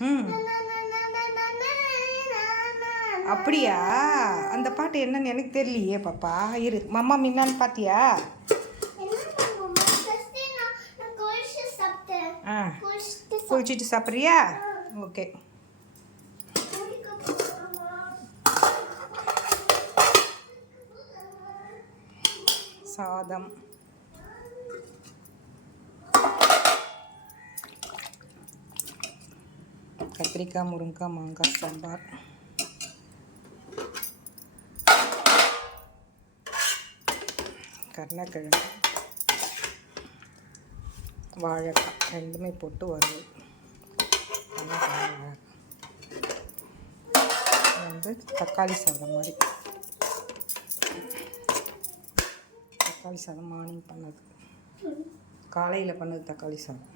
ம், அப்படியா? அந்த பாட்டு என்னன்னு எனக்கு தெரியலையே பாப்பா. இரு, மம்மா மின்னான்னு பார்த்தியா? ஆ, குளிச்சுட்டு சாப்பிட்றியா? ஓகே. சாதம், கத்திரிக்காய், முருங்கைக்காய், மாங்காய் சாம்பார், கருணக்கிழங்கு, வாழைக்காய் ரெண்டுமே போட்டு வறுவல். வந்து தக்காளி சாதம் மாதிரி. தக்காளி சாதம் மார்னிங் பண்ணது, காலையில் பண்ணது தக்காளி சாதம்.